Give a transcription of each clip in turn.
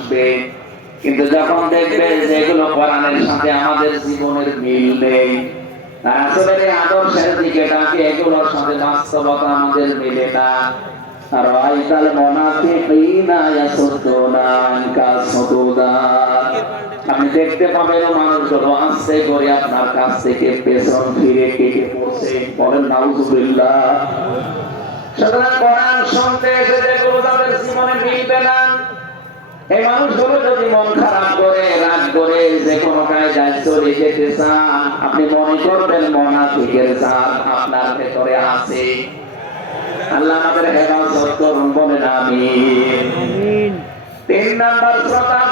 আসবে কিন্তু যখন দেখবে যেগুলো কোরআনের সাথে আমাদের জীবনের মিল নেই আসলে আদর্শের দিকে ডাকে এগুলোর সাথে বাস্তবতা আমাদের মিলে না। আর ইয়াসুদ্দুনা আনকা সুদুদা। দেখতে পাবেন মানুষগুলো আস্তে করে আপনার কাছ থেকে পেছন ফিরে কেটে পড়ছে। বলেন, নাউজুবিল্লাহ। সুতরাং কোরআন শুনতে এসে যেগুলো তাদের জীবনে মিলবে না। এই মানুষগুলো যদি মন খারাপ করে রাগ করে যে কোনো কায়দায় চলে যেতে চান আপনি মনে করবেন মনাফিকের জাত আপনার ভেতরে আছে। আল্লাহ আমাদের হেফাজত করুন বলেন আমি তিন নাম্বার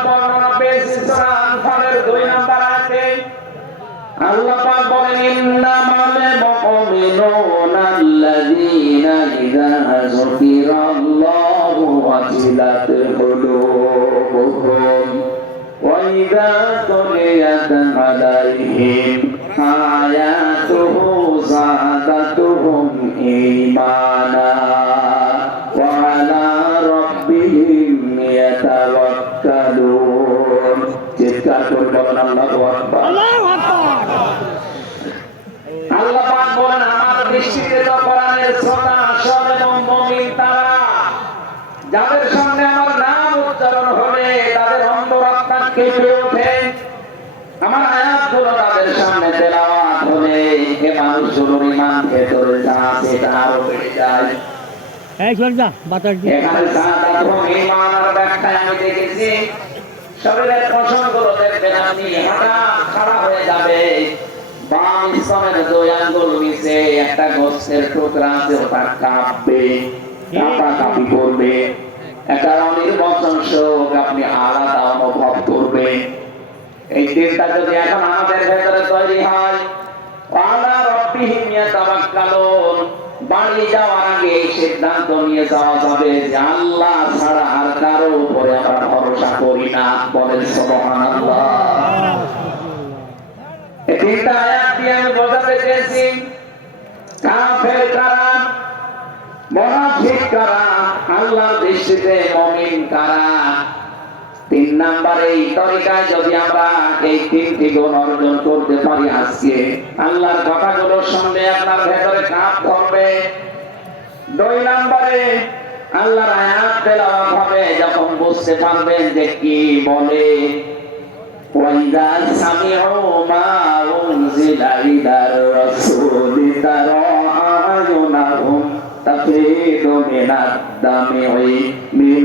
বর্ণনা পেয়েছি সূরা আনফালের দুই নাম্বার আয়াতে আল্লাহ পাক বলেন ইন্নামাল মুমিনুনা আল্লাযীনা ইযা যুকিরাল্লাহু ওয়াজিলাত কুলুবুহুম ওয়া ইযা তুলিয়াত আলাইহিম। আয়াতুহু যাদাতুহুম এ ইমান ভেতরে যা আছে তা আরও যায়। এই যা বাতাস দিয়ে এখানে সাদা এবং ইমানের ব্যাখ্যায় আমি দেখেছি। শরীরের পশমগুলো দেখবেন আপনি হঠাৎ খারাপ হয়ে যাবে। বাম স্তনের দুই আঙ্গুল নিচে একটা গোস্তের টুকরা আছে ওটা কাঁপবে। কাঁপা কাঁপি করবে। একটা অনির্বচন শোক আপনি আলাদা অনুভব করবে। এই তিনটা যদি এখন আমাদের ভেতরে তৈরি হয় আলা রব্বিহিম ইয়াতাওয়াক্কালুন বাড়ি যাওয়ার আগে এই আল্লাহ দৃষ্টিতে মুমিন কারা? তিন নাম্বার এই তরিকায় যদি আমরা এই তিনটি গুণ অর্জন করতে পারি আজকে, আল্লাহর কথাগুলোর সঙ্গে আপনার ভেতরে কাপ করবে দুই নাম্বারে আল্লাহর আয়াত তেলাওয়াত হবে, যখন বুঝতে পারবেন যে কি বলে। ওয়াইদা সামিউ মা উনজিলা ইলার রাসূল তারা আয়ুনাহুম তাফিদু মিনাদ দামি দামি'i মিন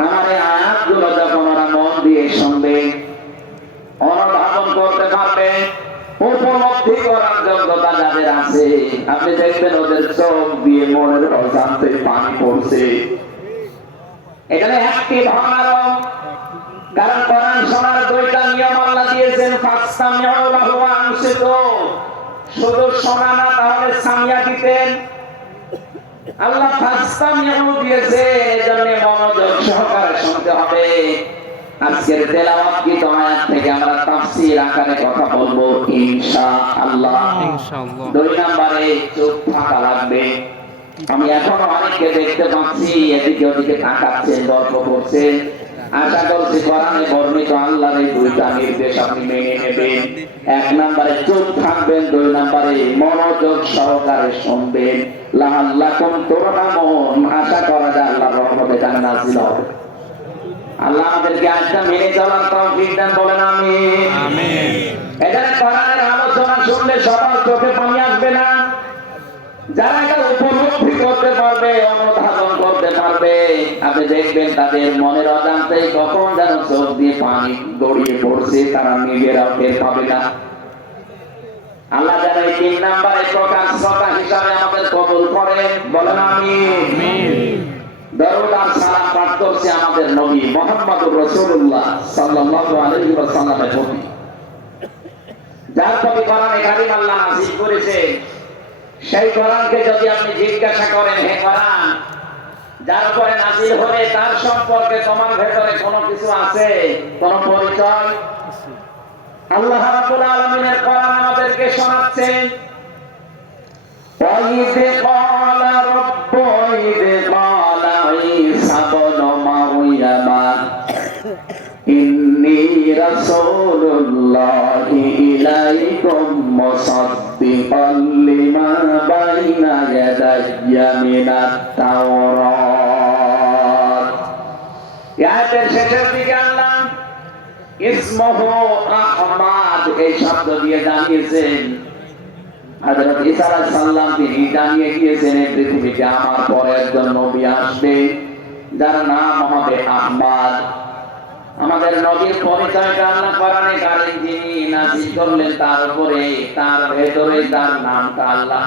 আমার আয়াতগুলো যখন ওরা মন দিয়ে শুনবে অনুধাবন করতে পারবে, উপলব্ধি করার যোগ্যতা যাদের আছে, আপনি দেখবেন ওদের চোখ দিয়ে মনের অজান্তে পানি পড়ছে। এখানে একটি ভাঙারও কারণ কোরআন শোনার দুইটা নিয়ম আল্লাহ দিয়েছেন শুধু শোনা না, তাহলে সামিয়া দিতেন। আল্লাহ ফাসতামিউ দিয়েছে এজন্য মনোযোগ সহকারে শুনতে হবে। আজকের তেলাওয়াত কি? আয়াত থেকে আমরা তাফসীর আকারে কথা বলব ইনশাআল্লাহ। ইনশাআল্লাহ। দুই নম্বরে চোখ থাকা লাগবে। আমি এখনও অনেককে দেখতে পাচ্ছি এদিকে ওদিকে তাকাচ্ছেন গল্প করছেন আশা করছি কোরআনে বর্ণিত আল্লাহর এই দুইটা নির্দেশ আপনি মেনে নেবেন। এক নম্বরে চুপ থাকবেন দুই নম্বরে মনোযোগ সহকারে শুনবেন। লাহাল্লাকুম তুরহামুন। আশা করা যায় আল্লাহর রহমতে জানা নাযিল হবে। আল্লাহ আমাদেরকে আজটা মেনে চলার তৌফিক দেন বলেন আমি আমিন। এখানে কোরআনের আলোচনা শুনলে সবার চোখে পানি আসবে না। যারা এটা উপলব্ধি করতে পারবে অনুধাবন করতে পারবে। আপনি দেখবেন তাদের মনের অজান্তেই কখন যেন চোখ দিয়ে পানি গড়িয়ে পড়ছে তারা নিজেরাও টের পাবে না। আল্লাহ যেন এই তিন নাম্বারে প্রকাশ শ্রোতা হিসাবে আমাদের কবুল করেন। বলেন আমি আমিন। দরুদ আর সালাম পাঠ করছে আমাদের নবী মোহাম্মদুর রাসূলুল্লাহ সাল্লাল্লাহু আলাইহি ওয়াসাল্লামের প্রতি। যার প্রতি কোরআনে কারিম আল্লাহ নাযিল করেছে সেই কোরআনকে যদি আপনি জিজ্ঞাসা করেন হে কোরআন যার উপরে নাজিল হবে, তার সম্পর্কে তোমার ভেতরে কোনো কিছু আছে? কোনো পরিচয়? আল্লাহ রাব্বুল আলামিনের কোরআন আমাদেরকে ওয়াইদে ওয়াইদে ঈসা রাসূলুল্লাহি ইলাইকুম লিমা বাইনা ইয়াদাইয়া মিনাত ইসমহ আহমাদ এই শব্দ দিয়ে জানিয়েছেন। হযরত ঈসা আলাইহিস সালাম তিনি জানিয়ে গিয়েছেন এই পৃথিবীতে আমার পরে একজন নবী আসবে, যার নাম হবে আহমদ। আমাদের নবীর নাযিল করলেন, তার উপরে, তার ভেতরে, তার নামটা আল্লাহ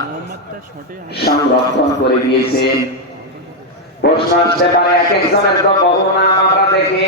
সংরক্ষণ করে দিয়েছেন। প্রশ্ন আসতে পারে, এক তো বহু নাম আমরা দেখি।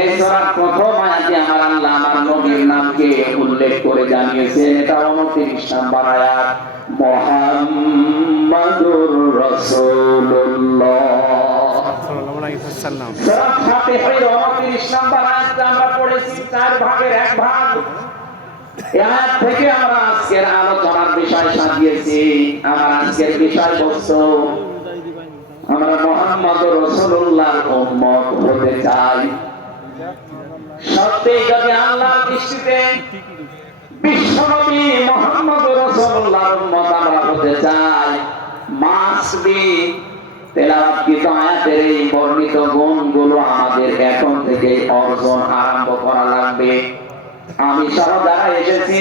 এই সূরার প্রথম আয়াতে আমার আল্লাহ আমার নবীর নামকে উল্লেখ করে জানিয়েছেন এটা 29 নাম্বার আয়াত মুহাম্মাদুর রাসূলুল্লাহ। সাল্লাল্লাহু আলাইহি ওয়াসাল্লাম সূরা ফাতিহার 29 নাম্বার আয়াতটা আমরা পড়েছি চার ভাগের এক ভাগ। এই আয়াত থেকে আমরা আজকের আলোচনার বিষয় সাজিয়েছি আমার আজকের বিষয়বস্তু। আমরা মোহাম্মদ রসুল্লাহর উম্মত হতে চাই। সত্যি যদি আল্লাহর দৃষ্টিতে বিশ্বনবী মোহাম্মদ রসুল্লাহর উম্মত আমরা হতে চাই মাস্ট বি তেলাওয়াতকৃত আয়াতের এই বর্ণিত গুণগুলো আমাদের এখন থেকে অর্জন আরম্ভ করা লাগবে। আমি সহ যারা এসেছি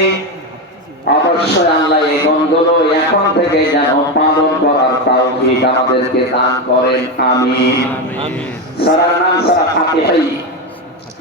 অবশ্যই আল্লাহ এই গুণগুলো এখন থেকে যেন পালন করার তৌফিক আমাদেরকে দান করেন আমিন। সরার নাম সরা ফাতিহাই।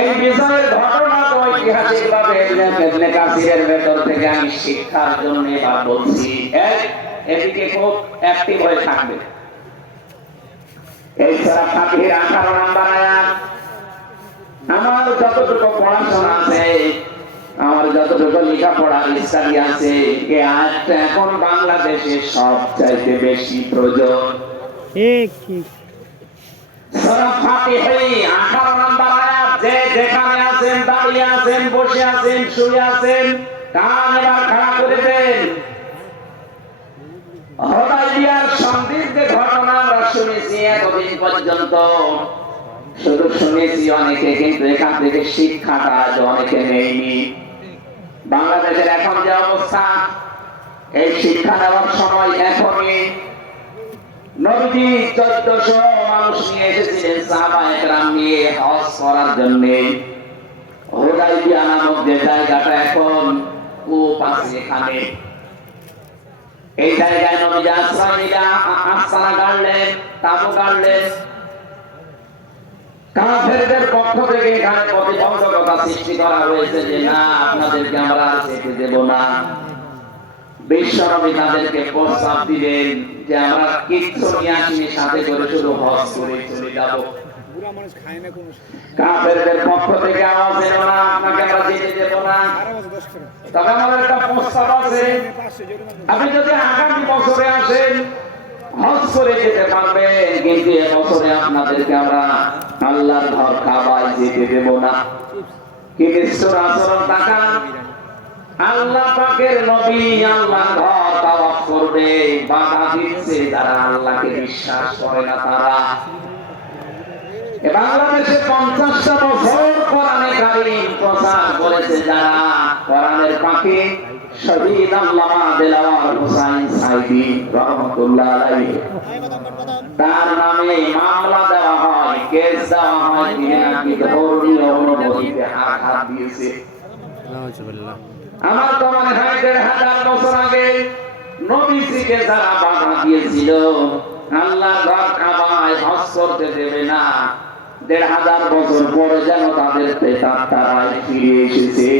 এই ঘটনা তো ঐতিহাসিক ভাবে ইবনে কাসিরের ভেতর থেকে আমি শিক্ষার জন্য এবার বলছি। এদিকে খুব অ্যাক্টিভ হয়ে থাকবে। এই সূরা ফাতিহার 18 নাম্বার আয়াত। আমার যতটুকু পড়াশোনা আছে আমার যতটুকু লেখাপড়ার আছে আয়াতটা এখন বাংলাদেশে সব চাইতে বেশি প্রয়োজন। ঠিক ঠিক। সূরা ফাতিহা 18 নাম্বার যে যেখানে আছেন, দাঁড়িয়ে আছেন, বসে আছেন, শুয়ে আছেন, কান এবার খাড়া করে দেন। হদাইবিয়ার সন্ধির ঘটনা আমরা শুনেছি এতদিন পর্যন্ত। শুধু শুনেছি অনেকে, কিন্তু এখান থেকে শিক্ষাটা আজ অনেকে নেয়নি। বাংলাদেশের এখন যে অবস্থা, এই শিক্ষা নেওয়ার সময় এখনই নবীজি চোদ্দশো মানুষ নিয়ে এসেছিলেন সাহাবা একরাম নিয়ে হজ করার জন্য। হোদাইবিয়া নামক যে জায়গাটা এখন কূপ আছে এখানে। এই জায়গায় নবীজি আশ্রয় নিলা আস্তানা গাড়লেন, তাবু গাড়লেন। কাফেরদের পক্ষ থেকে এখানে প্রতিবন্ধকতা সৃষ্টি করা হয়েছে যে, না, আপনাদেরকে আমরা আর যেতে দেব না। বিশ্বনবী তাদেরকে প্রস্তাব দিলেন যে আমরা কিচ্ছু নিয়ে আসিনি সাথে করে শুধু হজ করে চলে যাব। বুড়া মানুষ খায় না কোনো কাফেরদের পক্ষ থেকে আওয়াজ এলো না আপনাকে আমরা যেতে দেব না। তবে আমাদের একটা প্রস্তাব আছে। আপনি যদি আগামী বছরে আসেন হজ করে যেতে পারবেন কিন্তু এ আপনাদেরকে আমরা আল্লাহর ঘর কাবায় যেতে দেব না। কি নিষ্ঠুর আচরণ তাকান। আল্লাহ পাকের নবী আল্লাহ তাওয়াফ করবে, বাধা দিচ্ছে যারা আল্লাহকে বিশ্বাস করে না তারা। বাংলাদেশে পঞ্চাশটা বছর কোরআনে কারিম প্রচার করেছে যারা। কোরআনের পাখি শহীদ আল্লামা দেলাওয়ার হোসাইন সাইদি রহমতুল্লাহ আলাইহি। তার নামে মামলা দেওয়া হয়, কেস দেওয়া হয় তিনি নাকি ধর্মীয় অনুভূতিতে আঘাত দিয়েছে। আমার তো মনে হয় দেড় হাজার বছর আগে নবীজিকে যারা বাধা দিয়েছিল, আল্লাহ ঘর কাবায় হজ দেবে না। দেড় হাজার বছর পরে যেন তাদের পেতার তারাই ফিরে এসেছে।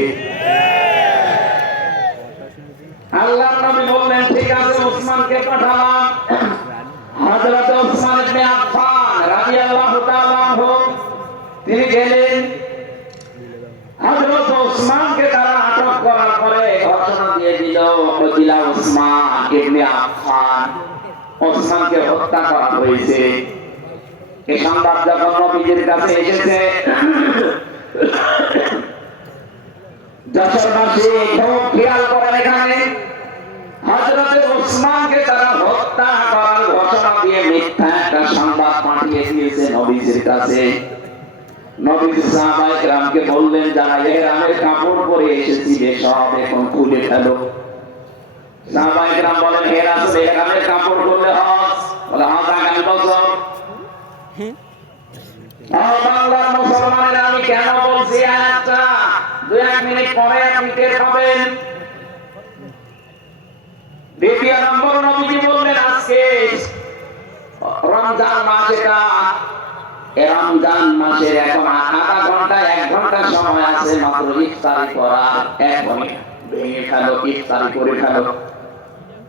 আল্লাহ নবী বললেন, ঠিক আছে ওসমানকে পাঠালাম। হযরত ওসমান ইবনে আফফান রাদিয়াল্লাহু তিনি গেলেন হযরত ওসমানকে তারা আটক করার পরে ঘোষণা দিয়ে দিল কতিলা ওসমান ইবনে আফফান হত্যা করা হয়েছে। এই সংবাদ যখন নবীজির কাছে এসেছে যশোরবাসী খুব খেয়াল বললেন, যারা ইহরামের কাপড় পরে এসেছিলে সব এখন খুলে ফেলো। সাহাবায়ে কেরাম বলেন, হে রাসূল ইহরামের কাপড় পরলে হজ? বলে হজ আগামী বছর বাংলার মুসলমানেরা, আমি কেন বলছি আয়াতটা? দুই এক রমজান মাসের এখন আধা ঘণ্টা এক ঘণ্টা সময় আছে, মাত্র ইফতারি করার। এখনই ভেঙে ফেলো, ইফতারি করে ফেলো।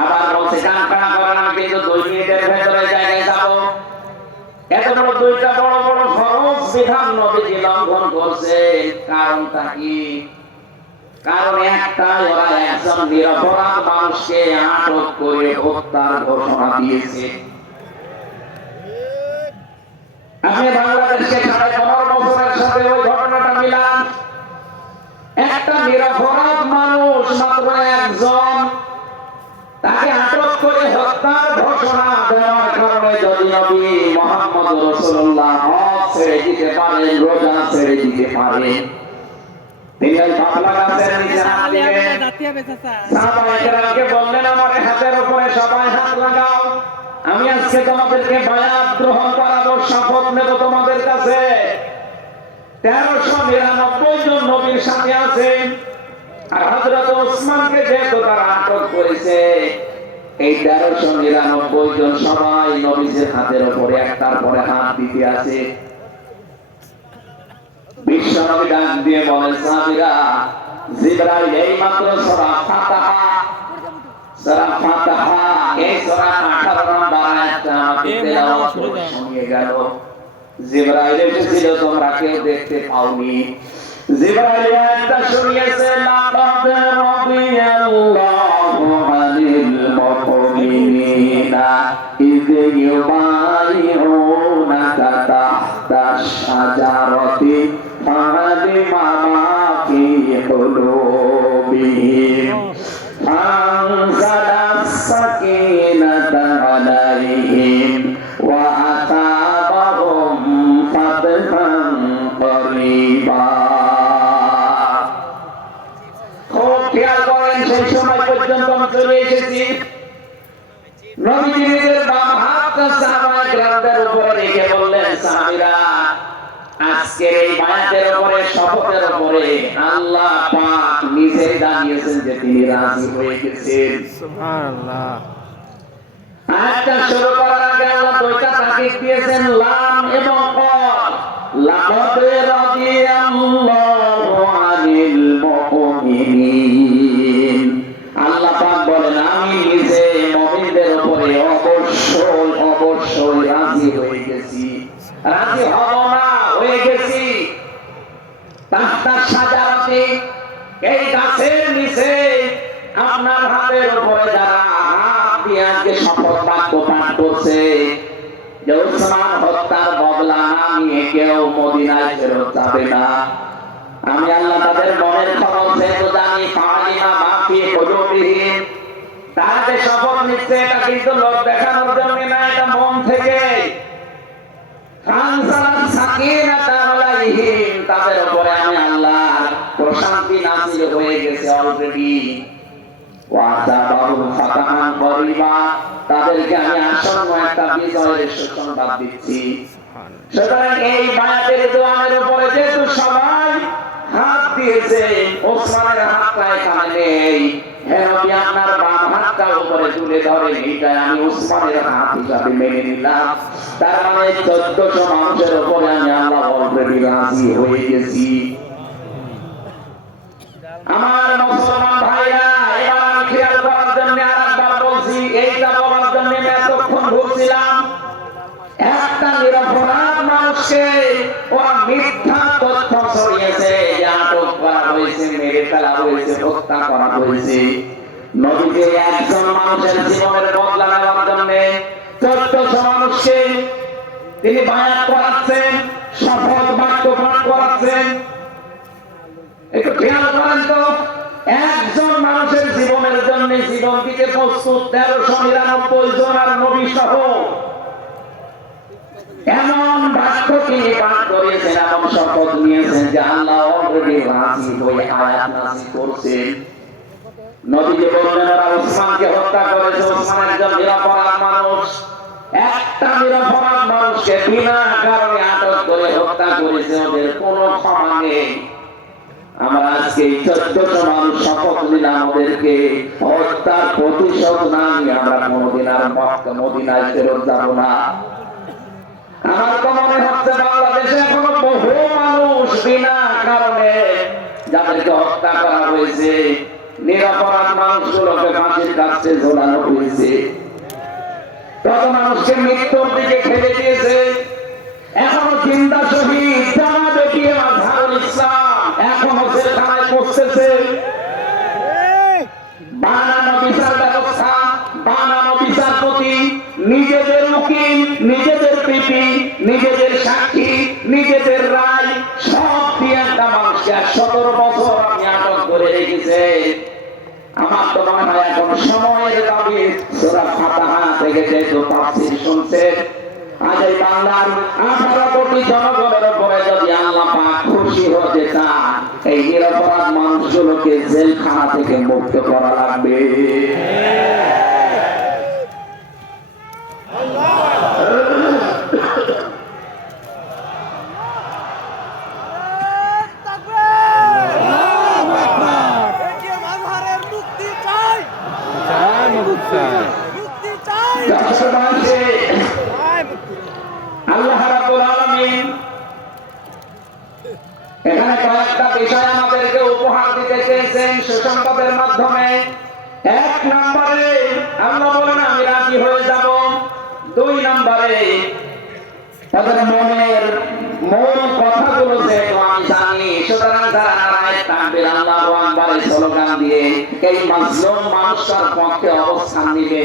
আবার বলছে, কান কানা আমি কিন্তু দুই ভেতরে জায়গায় যাব। এত বড় দুইটা বড় বড় ফরজ বিধান নবীজি লঙ্ঘন করছে। কারণটা কি? কারণ একটা ওরা একজন নিরপরাধ মানুষকে আটক করে হত্যার ঘোষণা দিয়েছে। আপনি বাংলাদেশকে একটা নিরপরাধ মানুষ, মাত্র একজন তাকে আটক করে হত্যার ঘোষণা দেওয়ার কারণে যদি নবী মোহাম্মদ হজ ছেড়ে দিতে পারেন রোজা ছেড়ে দিতে পারেন। তিনি ওই পাতলা গাছের নিচে হাত দিলেন সাহাবায়ে কেরামকে বললেন আমার হাতের উপরে সবাই হাত লাগাও। আমি আজকে তোমাদেরকে বায়াত গ্রহণ করাবো শপথ নেব তোমাদের কাছে। তেরোশো নিরানব্বই জন নবীর সাথে আছেন। আর হজরত ওসমানকে যেহেতু তারা আটক করেছে এই তেরোশো নিরানব্বই জন সবাই নবীজের হাতের উপরে একটার পরে হাত দিতে আছে বিশ্ব ডাক দিয়ে বলেন সাহাবীরা জিবরাইল এই মাত্র সূরা ফাতিহা সূরা ফাতিহা এই সূরা 18 নম্বর আয়াতটা আমাকে তেলাওয়াত করে শুনিয়ে গেল। জিবরাইল এসেছিল তোমরা কেউ দেখতে পাওনি। জীবনে একটা শুনিয়েছিলাম রাদিয়াল্লাহু আনিল মুমিনিনা ইয ইউবাইউনাকা তাহতা কাছে তিনি রাজি হয়ে গেছেন সুবহানাল্লাহ। আয়াতটা শুরু করার আগে আল্লাহ দুইটা তাকিদ দিয়েছেন লাম এবং কফ লাকাদ রাদিয়াল্লাহু আনিল মুমিনিন আল্লাহ পাক বলেন আমি নিজে মুমিনদের উপরে অবশ্যই অবশ্যই রাজি হয়ে গেছি রাজি হব না হয়ে গেছি তাহতা সাজারাতে এই গাছের নিচে আপনার হাতের উপরে যারা আপনি শপথ বাক্য পাঠ করছে, যে হত্যার বদলা আমি কেউ মদিনায় ফেরত যাবে না। আমি আল্লাহ তাদের মনের খবর জানি তারা যে শপথ নিচ্ছে, এটা কিন্তু লোক দেখানোর জন্য না, এটা মন থেকে। তাদের উপরে আমি আল্লাহ প্রশান্তি নাযিল হয়ে গেছে অলরেডি তাদেরকে আমি আসন্ন একটা বিজয়ের সুসংবাদ দিচ্ছি। সুতরাং এই বায়াতের দোয়ানের উপরে যেহেতু সবাই হাত দিয়েছে, ওসমানের হাতটা এখানে নেই। আপনার বাম হাতটা উপরে তুলে ধরেন এইটা আমি ওসমানের হাত হিসাবে মেনে নিলাম। তার মানে চোদ্দশো মানুষের উপরে আমি আল্লাহ অলরেডি রাজি হয়ে গেছি। আমার মুসলমান ভাইরা, এবার খেয়াল করার জন্য আরেকবার বলছি, এইটা বলার জন্য আমি এতক্ষণ ভুলছিলাম একটা নিরপরাধ মানুষকে ওরা মিথ্যা তথ্য ছড়িয়েছে আটক করা হয়েছে, মেরে ফেলা হয়েছে, হত্যা করা হয়েছে। নদীতে একজন মানুষের জীবনের বদলা নেওয়ার জন্য চোদ্দশো মানুষকে তিনি বায়াত করাচ্ছেন, শপথ বাক্য পাঠ করাচ্ছেন। একটু খেয়াল একজন মানুষের জীবনের জন্য জীবন দিতে প্রস্তুত তেরোশো নিরানব্বই জন আর নবী সহ। এমন বাক্য পাঠ করেছেন এমন শপথ নিয়েছেন যে আল্লাহ অলরেডি রাজি হয়ে আয়াত নাজিল করছেন। নদীকে বললেন ওরা ওসমানকে হত্যা করেছে। ওসমান একজন নিরাপরাধ মানুষ। একটা নিরাপরাধ মানুষকে বিনা কারণে আটক করে হত্যা করেছে। ওদের কোনো ক্ষমা নেই। আমরা আজকে মানুষ শপথ নিলাম ওদেরকে হত্যার প্রতিশোধ না নিয়ে আমরা কোনোদিন আর মদিনায় ফেরত যাব না। আমার তো মনে হচ্ছে বাংলাদেশে এখনও বহু মানুষ বিনা কারণে যাদেরকে হত্যা করা হয়েছে, নিরাপরাধ মানুষগুলোকে কাছে ঝোলানো হয়েছে। কত মানুষকে মৃত্যুর দিকে ঠেলে দিয়েছে, এখনও চিন্তা শহীদ নিজেদের পিপি, নিজেদের সাক্ষী, নিজেদের রায়, সব দিয়ে একটা মানুষকে আর সতেরো বছর আপনি আটক করে রেখেছে। আমার তো মনে হয় এখন সময়ের দাবি, সোরা ফাতাহা থেকে যেহেতু তাফসীর শুনছেন আজ এই বাংলার আঠারো কোটি জনগণের উপরে যদি খুশি হতে চান, এই নিরপরাধ মানুষগুলোকে থেকে মুক্ত করা লাগবে মুক্তি চাই চাই মুখ চাই মুক্তি চাই রাষ্ট্রবাসী, চাই মুক্তি আল্লাহ রাব্বুল আলামিন এখানে কয়েকটা বিষয় আমাদেরকে উপহার দিতে চেয়েছেন সুসংবাদের মাধ্যমে। এক নম্বরে, আল্লাহ বলেন, আমি রাজি হয়ে যাব। দুই নম্বরে, তাদের মনের মূল কথাগুলো যেহেতু আমি জানি, সুতরাং যারা নারায় তাকবীর আল্লাহু আকবার স্লোগান দিয়ে এই মাজলুম মানুষটার পক্ষে অবস্থান নিবে।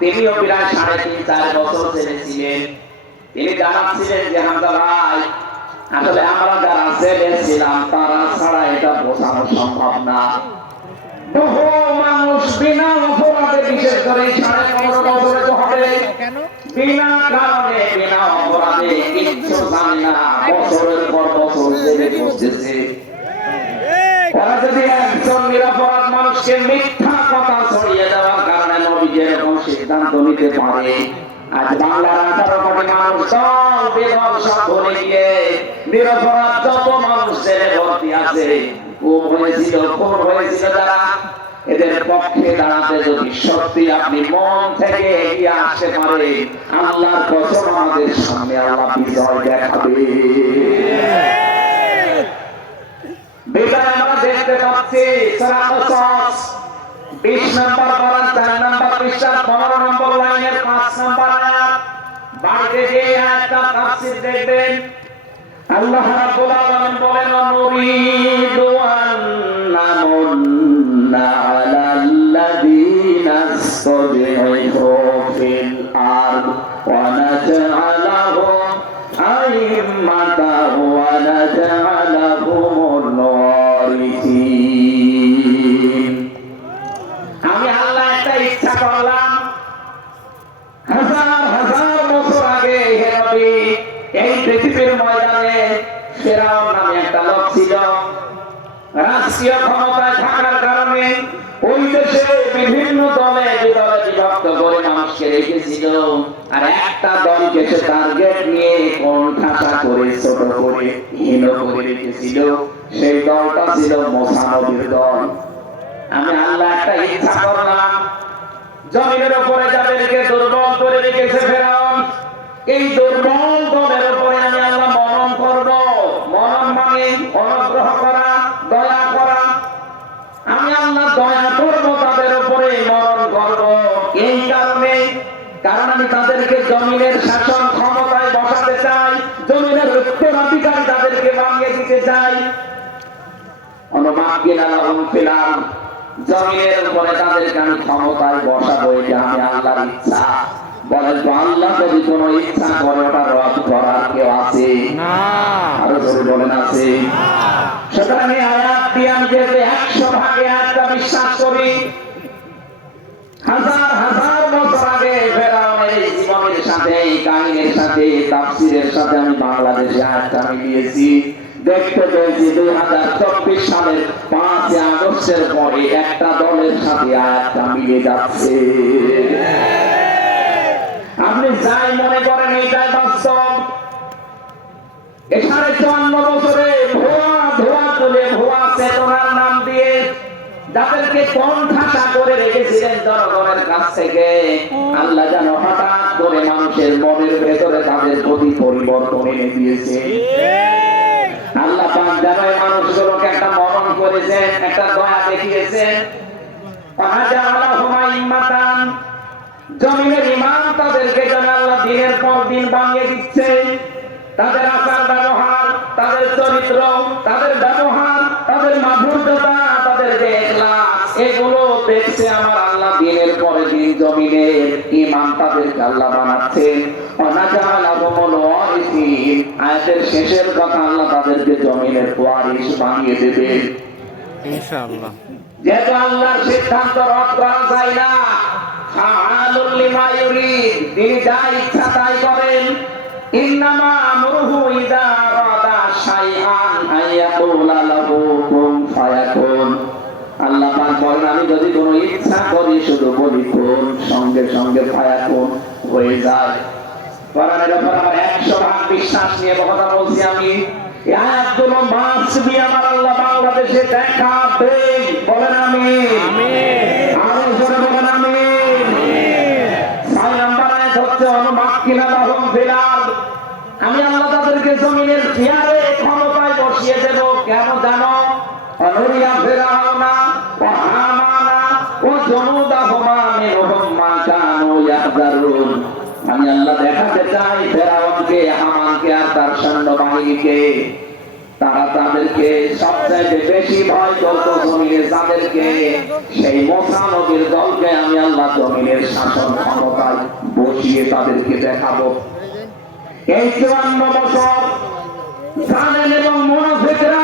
তিনিও প্রায় সাড়ে তিন, চার বছর জেলে ছিলেন। তিনি জানাচ্ছিলেন যে হামদা ভাই, আসলে আমরা যারা জেলে ছিলাম, তারা ছাড়া এটা বোঝানো সম্ভব না। বহু মানুষ বিনা অপরাধে, বিশেষ করে সাড়ে পনেরো বছরে তো হবে, বিনা কারণে, বিনা অপরাধে, কিচ্ছু জানে না, বছরের পর বছর বসতেছে ওরা যদি একজন নিরাপরাধ মানুষকে মিথ্যা কথা ছড়িয়ে দেওয়ার কারণে নবী যেরকম সিদ্ধান্ত নিতে পারে। আজ বাংলার আঠারো কোটি মানুষ দল বেদল সব ভরে গিয়ে নিরপরাধ যত মানুষ জেলে ভর্তি আছে, ও হয়েছিল খুন হয়েছিল যারা এদের পক্ষে দাঁড়াতে যদি সত্যি আপনি মন থেকে এগিয়ে আসতে পারে, আল্লাহর কসম আমাদের সামনে আল্লাহ বিজয় দেখাবে। বিজয় আমরা দেখতে পাচ্ছি সূরা কসস 20 নম্বর 4 নম্বর পৃষ্ঠা 15 নম্বর লাইনের 5 নম্বর আয়াত। বাড়িতে যে আয়াতটা তাফসীর দেখবেন। আল্লাহ রাব্বুল আলামিন বলেন নুরিদু আন নামুন্না আলাল্লাযীনা ইসতাদঈফু ফিল আরদ ওয়া নাজআলাহুম আইম্মাতাও ওয়া নাজআলাহুমুল রাষ্ট্রীয় ক্ষমতায় থাকার কারণে ওই দেশে বিভিন্ন দলে বিদলে বিভক্ত করে মানুষকে রেখেছিল। আর একটা দলকে সে টার্গেট নিয়ে কোন করে, ছোট করে, হীন করে রেখেছিল, সেই দলটা ছিল মোসানবীর দল। আমি আল্লাহ একটা ইচ্ছা করলাম, জমিনের উপরে যাদেরকে দুর্বল করে রেখেছে ফেরাউন, এই দুর্বল দলের উপরে আমি আল্লাহ মনন করব মনন মানে অনুগ্রহ করা দয়া করা আমি আল্লাহ দয়া করব তাদের উপরে মনন করব এই কারণে কারণ আমি তাদেরকে জমিনের শাসন ক্ষমতায় বসাতে চাই জমিনের উত্তরাধিকারী তাদেরকে বানিয়ে দিতে চাই অনুমাকিন আলাহুম ফিলাম জমিনের উপরে তাদেরকে আমি ক্ষমতায় বসাবো এটা আমি আল্লাহর ইচ্ছা। বলেন তো আল্লাহ যদি কোনো ইচ্ছা করে ওটা রদ করার কেউ আছে? আরও জোরে বলেন আছে। সুতরাং এই আয়াত দিয়ে আমি যেহেতু একশো ভাগে আয়াতটা বিশ্বাস করি হাজার হাজার বছর আগে ফেরাউনের জীবনের সাথে এই কাহিনীর সাথে তাফসিরের সাথে আমি বাংলাদেশে আয়াতটা মিলিয়েছি। দেখতে পেয়েছি দুই হাজার চব্বিশ সালের পাঁচ আগস্টের পরে একটা দলের সাথে আয়াতটা মিলে যাচ্ছে। আপনি যাই মনে করেন এইটাই বাস্তব। সাড়ে চুয়ান্ন বছরে ভুয়া ধোয়া তুলে, ভুয়া চেতনার নাম দিয়ে যাদেরকে কণ্ঠাসা করে রেখেছিলেন জনগণের কাছ থেকে, আল্লাহ যেন হঠাৎ করে মানুষের মনের ভেতরে তাদের প্রতি পরিবর্তন এনে দিয়েছে। আল্লাহ এই মানুষগুলোকে একটা মরণ করেছেন, একটা দয়া দেখিয়েছেন। তাদের চরিত্র, তাদের ব্যবহার, তাদের মাধুর্যতা তাদের যে এগুলো দেখছে আমার আল্লাহ দিনের পরে দিন জমিনের ইমান তাদেরকে আল্লাহ বানাচ্ছেন অনাজালাহুমুল ওয়ারিসিন আয়াতের শেষের কথা আল্লাহ তাদেরকে জমিনের ওয়ারিস বানিয়ে দেবে। ইনশাআল্লাহ। যেহেতু আল্লাহর সিদ্ধান্ত রদ করা যায় না ফাআলুল লিমা ইউরিদ তিনি যা ইচ্ছা তাই করেন। ইন্নামা আমরুহু আরাদা শাইআন আইয়াকুলা লাহু কুন ফায়াকুন। আল্লাহ পাক বলেন আমি যদি কোনো ইচ্ছা করি শুধু বলি কোন সঙ্গে সঙ্গে ফায়াকুন হয়ে যায়। কোরআনের উপর আমার একশো ভাগ বিশ্বাস নিয়ে কথা বলছি আমি। এই আয়াতগুলো মাস দিয়ে আমার আল্লাহ বাংলাদেশে দেখাবে বলেন আমি। আরও জোরে বলেন আমি। ছয় নম্বর আয়াত হচ্ছে অনুমাক্কিনা লাহুম ফিল আরদ। আমি আল্লাহ তাদেরকে জমিনের চেয়ারে ক্ষমতায় বসিয়ে দেব। কেন জানো? অনুরিয়া ফেরাউনা ও হামানা ও জনুদাহুমা মিনহুম মা কানু ইয়াহজারুন। আমি আল্লাহ দেখাতে চাই, ফেরাউনকে, হামানকে আর তার সৈন্য বাহিনীকে তারা তাদেরকে বেশি ভয় করত তাদেরকে। সেই দলকে আমি আল্লাহ জমিনের শাসন ক্ষমতায় বসিয়ে তাদেরকে দেখাবো। এই চুয়ান্ন বছর জানেন এবং মুনাফিকরা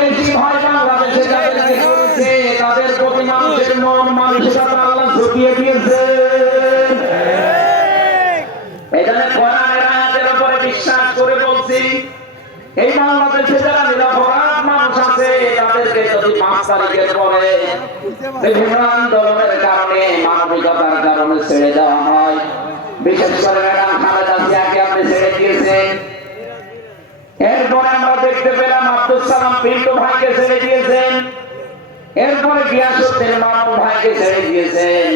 বেশি ভয় বাংলাদেশে যাদেরকে করেছে, তাদের প্রতি মানুষের মন, মানসিকতা আল্লাহ দিয়েছে এখানে কোরআনের আয়াতের উপরে বিশ্বাস করে বলছি এই বাংলাদেশে যারা নিরপরাধ মানুষ আছে, তাদেরকে যদি পাঁচ তারিখের পরে বিভিন্ন আন্দোলনের কারণে মানবিকতার কারণে ছেড়ে দেওয়া হয়, বিশেষ করে ম্যাডাম খালেদা জিয়াকে আপনি ছেড়ে দিয়েছেন। এরপরে আমরা দেখতে পেলাম আব্দুল সালাম পিন্টু ভাইকে ছেড়ে দিয়েছেন। এরপরে গিয়াসুদ্দিন মামুন ভাইকে ছেড়ে দিয়েছেন।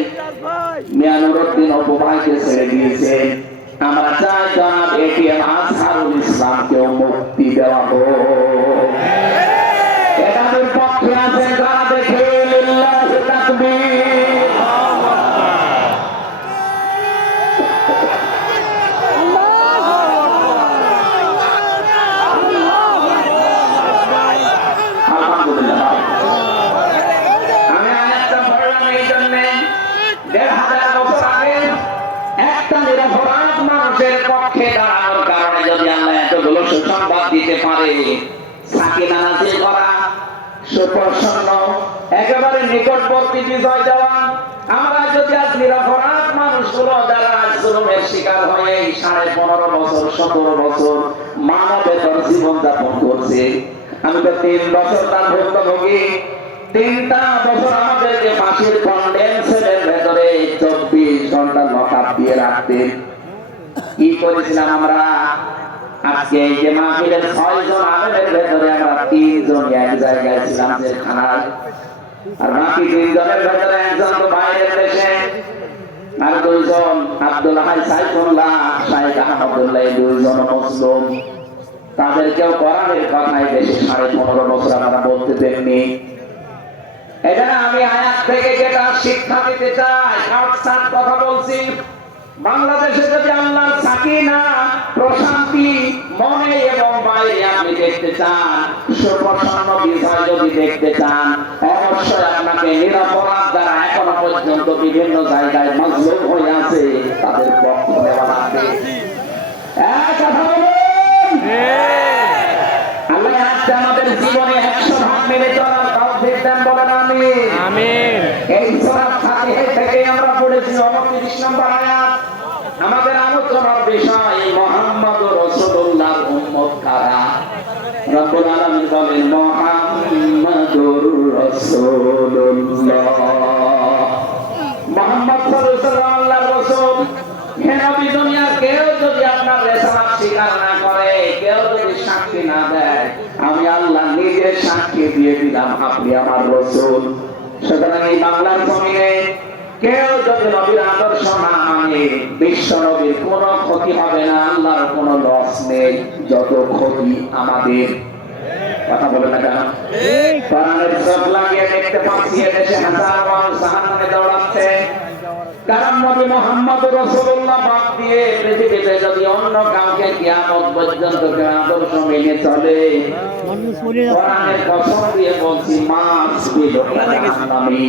ভাই মিয়ানুরুদ্দিন অপু ভাইকে ছেড়ে দিয়েছেন। আমরা চাই জনাব এটিএম আজহারুল ইসলামকেও মুক্তি দেওয়া হোক। সুসংবাদ দিতে পারে। সাকিনা নাজিল করা সুপ্রসন্ন, একেবারে নিকটবর্তী বিজয় দেওয়া আমরা যদি আজ নিরপরাধ মানুষগুলো যারা আজ জুলুমের শিকার হয়ে সাড়ে পনেরো বছর, সতেরো বছর মানবেতর জীবন যাপন করছে, আমি তো তিন বছর তার ভুক্তভোগী। তিনটা বছর আমাদেরকে ফাঁসির কন্ডেন্সের ভেতরে চব্বিশ ঘণ্টা লকআপ দিয়ে রাখতেন। কি করেছিলাম আমরা? আজকে এই যে মাহফিলের ছয় জন আলেমের ভেতরে আমরা তিনজন এক জায়গায় ছিলাম জেলখানায়। আর বাকি তিনজনের ভেতরে একজন তো বাইরের দেশে। আর দুইজন আব্দুল্লাহ সাইফুল্লাহ, শাহেদ আহমদুল্লাহ দুইজন মুসলিম। তাদেরকেও কোরআনের কথাই দেশে সাড়ে পনেরো বছর আমরা বলতে দেননি। এটা আমি আয়াত থেকে যেটা শিক্ষা দিতে চাই আউটসাইড কথা বলছি। বাংলাদেশে যদি আল্লাহর সাকিনা প্রশান্তি মনে এবং বাইরে আপনি দেখতে চান সুপ্রসন্ন বিষয় যদি দেখতে চান অবশ্যই আপনাকে নিরাপরাধ যারা এখনও পর্যন্ত বিভিন্ন জায়গায় মজলুম হয়ে আছে তাদের পক্ষ নেওয়া লাগবে। আল্লাহ আজকে আমাদের জীবনে একশো ভাগ মেনে চলার বলেন আমি এই সূরা থেকে আমরা পড়েছি 29 নম্বর আমাদের আলোচনার বিষয় মুহাম্মদ রাসূলুল্লাহর উম্মত কারা? রব্বুল আলামিন বলেন, মুহাম্মাদুর রাসূলুল্লাহ। মুহাম্মদ রাসূল হে নবী কেউ যদি আপনার রেসালাত স্বীকার না করে, কেউ যদি সাক্ষী না দেয়, আমি আল্লাহ নিজে সাক্ষী দিয়ে দিলাম, আপনি আমার রসুল। সুতরাং এই বাংলার জমিনে কেউ যদি নবীর আদর্শ না মানে বিশ্ব নবীর কোন ক্ষতি হবে না আল্লাহর কোন লস নেই যত ক্ষতি আমাদের। কথা বলে না কেন? কোরআনের চোখ লাগিয়ে দেখতে পাচ্ছি এদেশে হাজার মানুষ জাহান্নামে দৌড়াচ্ছে। কারণ নবী মোহাম্মদ রাসূলুল্লাহ বাদ দিয়ে পৃথিবীতে যদি অন্য কাউকে কিয়ামত পর্যন্ত কেউ আদর্শ মেনে চলে কোরআনের কসম দিয়ে বলছি মাস বিলো জাহান্নামী।